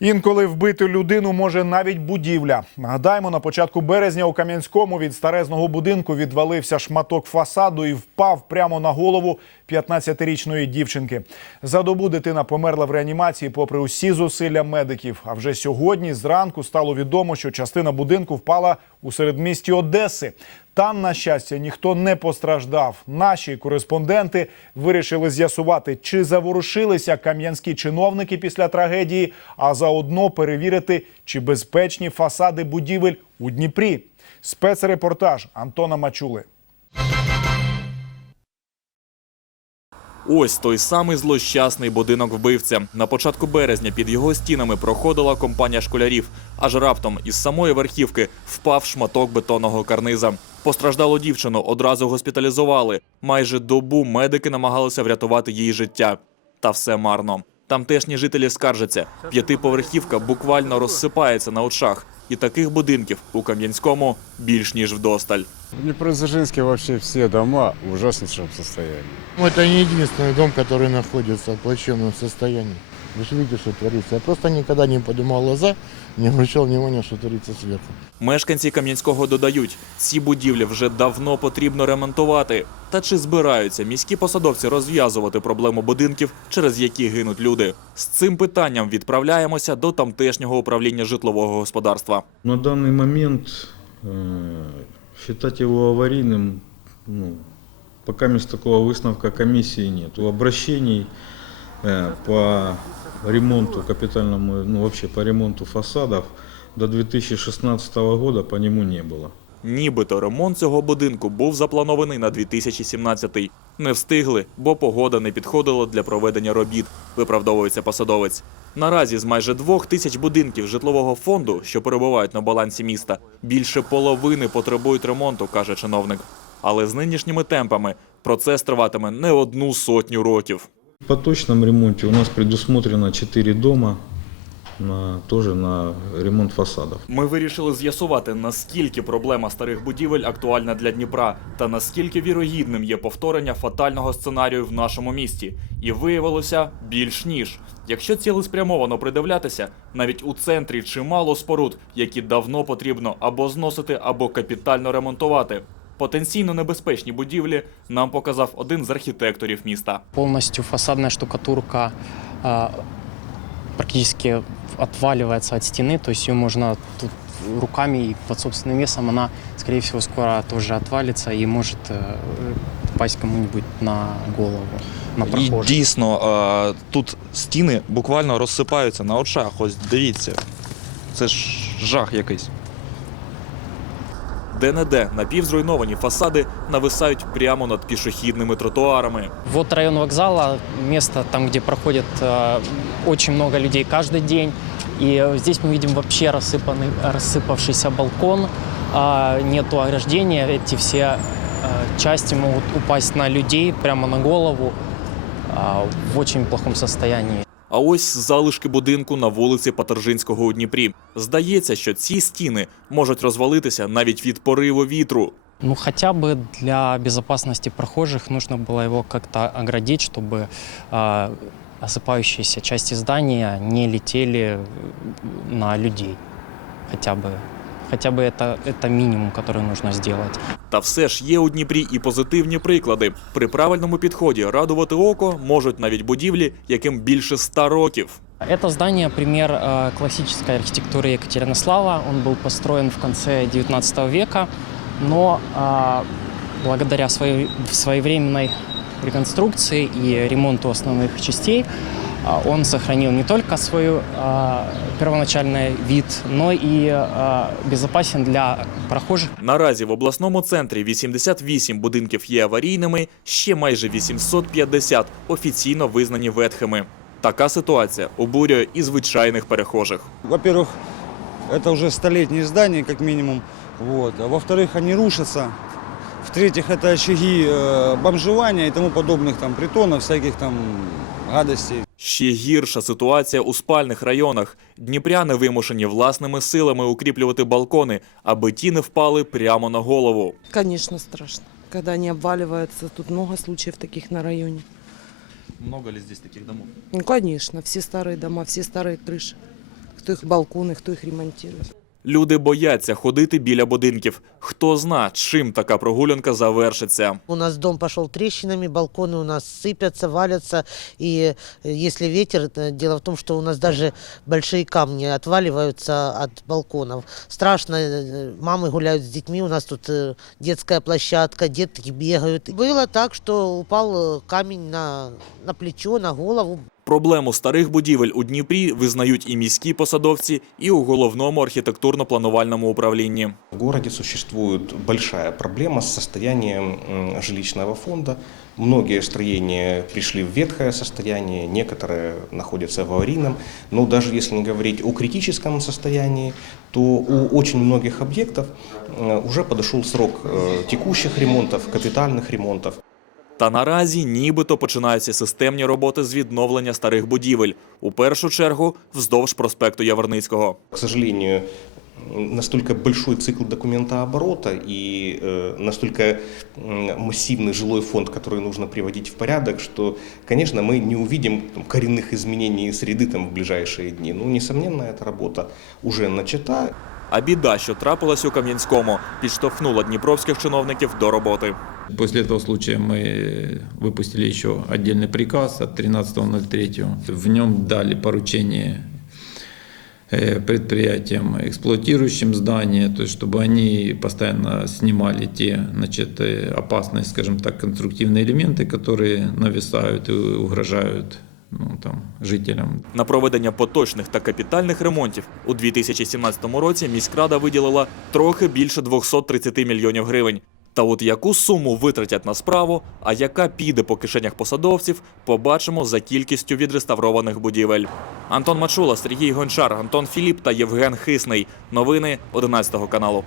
Інколи вбити людину може навіть будівля. Нагадаємо, на початку березня у Кам'янському від старезного будинку відвалився шматок фасаду і впав прямо на голову 15-річної дівчинки. За добу дитина померла в реанімації, попри усі зусилля медиків. А вже сьогодні зранку стало відомо, що частина будинку впала у середмісті Одеси. Там, на щастя, ніхто не постраждав. Наші кореспонденти вирішили з'ясувати, чи заворушилися кам'янські чиновники після трагедії, а заодно перевірити, чи безпечні фасади будівель у Дніпрі. Спецрепортаж Антона Мачули. Ось той самий злощасний будинок вбивця. На початку березня під його стінами проходила компанія школярів. Аж раптом із самої верхівки впав шматок бетонного карниза. Постраждалу дівчину одразу госпіталізували. Майже добу медики намагалися врятувати її життя. Та все марно. Тамтешні жителі скаржаться, п'ятиповерхівка буквально розсипається на очах. І таких будинків у Кам'янському більш ніж вдосталь. В Днепродзержинске вообще все дома в ужаснейшем состоянии. Ну, Это не единственный дом, который находится в плачевном состоянии. Вы же видите, что творится. Я просто никогда не поднимал глаза, не обращал внимания, что творится сверху. Мешканці Кам'янського додають, ці будівлі вже давно потрібно ремонтувати. Та чи збираються міські посадовці розв'язувати проблему будинків, через які гинуть люди? З цим питанням відправляємося до тамтешнього управління житлового господарства. На данный момент э, считать его аварийным, ну, пока мест такого выставка комиссии нет. Обращений э, по ремонту капитальному, ну вообще по ремонту фасадов до 2016 года по нему не было. Нібито ремонт цього будинку був запланований на 2017-й. Не встигли, бо погода не підходила для проведення робіт, виправдовується посадовець. Наразі з майже двох тисяч будинків житлового фонду, що перебувають на балансі міста, більше половини потребують ремонту, каже чиновник. Але з нинішніми темпами процес триватиме не одну сотню років. По точном ремонте у нас предусмотрено 4 дома, на, тоже на ремонт фасадов. Ми вирішили з'ясувати, наскільки проблема старих будівель актуальна для Дніпра, та наскільки вірогідним є повторення фатального сценарію в нашому місті. І виявилося більш ніж. Якщо цілеспрямовано придивлятися, навіть у центрі чимало споруд, які давно потрібно або зносити, або капітально ремонтувати. Потенційно небезпечні будівлі нам показав один з архітекторів міста. полностью фасадная штукатурка а, практически отваливается от стены, то есть ее можно тут руками и под собственным весом, она, скорее всего, скоро тоже отвалится и может э, упасть кому-нибудь на голову, на І прохожих. дійсно е, тут стіни буквально розсипаються на очах. Ось дивіться. Це ж жах якийсь. Де-не-де напівзруйновані фасади нависають прямо над пішохідними тротуарами. Вот район вокзала, место там, где проходит э, очень много людей каждый день. И э, здесь мы видим вообще рассыпанный, рассыпавшийся балкон, а, нету ограждения, эти все э, части могут упасть на людей прямо на голову а, в очень плохом состоянии. А ось залишки будинку на вулиці Патержинського у Дніпрі. Здається, що ці стіни можуть розвалитися навіть від пориву вітру. Ну, хотя бы для безопасности прохожих нужно было его как-то оградить, чтобы а, осыпающиеся части здания не летели на людей. Хотя бы, хотя бы это, это минимум, который нужно сделать. Та все ж є у Дніпрі і позитивні приклади. При правильному підході радувати око можуть навіть будівлі, яким більше ста років. Это здание пример э, классической архитектуры Екатеринослава. Он был построен в конце XIX века, но э, благодаря своей своевременной реконструкции и ремонту основных частей э, он сохранил не только свой э, первоначальный вид, но и э, безопасен для прохожих. Наразі в обласному центрі 88 будинків є аварійними, ще майже 850 офіційно визнані ветхими. Така ситуація обурює і звичайних перехожих. Во-первых, это уже столетние здания, как минимум. Вот. А во-вторых, они рушатся. В-третьих, это очаги э, бомжевания и тому подобных там притонов, всяких там гадостей. Ще гірша ситуація у спальних районах. Дніпряни вимушені власними силами укріплювати балкони, аби ті не впали прямо на голову. Конечно, страшно. Когда они обваливаются, тут много случаев таких на районе. Много ли здесь таких домов? Ну, конечно, все старые дома, все старые крыши. хто їх балкони, хто їх ремонтує. Люди бояться ходити біля будинків. Хто зна, чим така прогулянка завершиться. У нас дом пошел трещинами, балконы у нас сыпятся, валятся. И э, если ветер, э, дело в том, что у нас даже большие камни отваливаются от балконов. Страшно, э, мамы гуляют с детьми, у нас тут э, детская площадка, детки бегают. Было так, что упал э, камень на, на плечо, на голову. Проблему старих будівель у Дніпрі визнають і міські посадовці, і у головному архітектурно-планувальному управлінні. В городе существует большая проблема с состоянием м, жилищного фонда. Многие строения пришли в ветхое состояние, некоторые находятся в аварийном. Но даже если не говорить о критическом состоянии, то у очень многих объектов э, уже подошел срок э, текущих ремонтов, капитальных ремонтов. Та наразі нібито починаються системні роботи з відновлення старих будівель. У першу чергу вздовж проспекту Яворницького. К сожалению, м, настолько большой цикл документооборота и э, настолько м, массивный жилой фонд, который нужно приводить в порядок, что, конечно, мы не увидим там, коренных изменений среды там, в ближайшие дни. Ну, несомненно, эта работа уже начата. А біда, що трапилась у Кам'янському, підштовхнула дніпровських чиновників до роботи. После этого случая мы выпустили еще отдельный приказ от 13.03. В нем дали поручение э, предприятиям, эксплуатирующим здания, то есть чтобы они постоянно снимали те значит, э, опасные, скажем так, конструктивные элементы, которые нависают и угрожают ну, там, жителям. На проведення поточних та капітальних ремонтів у 2017 році міськрада виділила трохи більше 230 мільйонів гривень. Та от яку суму витратять на справу, а яка піде по кишенях посадовців, побачимо за кількістю відреставрованих будівель. Антон Мачула, Сергій Гончар, Антон Філіп та Євген Хисний. Новини 11 каналу.